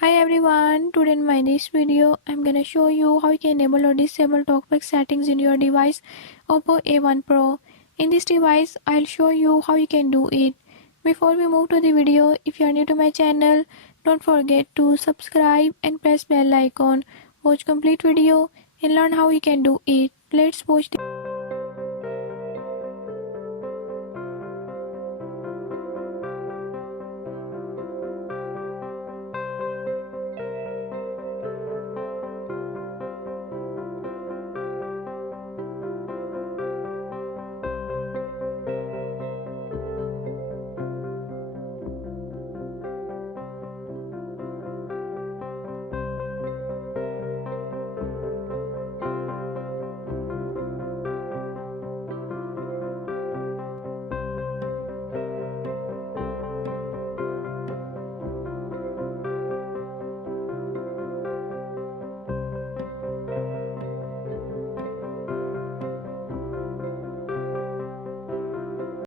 Hi everyone, today in my this video I'm gonna show you how you can enable or disable Talkback settings in your device Oppo A1 Pro. In this device I'll show you how you can do it. Before we move to the video, if you are new to my channel, don't forget to subscribe and press bell icon. Watch complete video and learn how you can do it. Let's watch the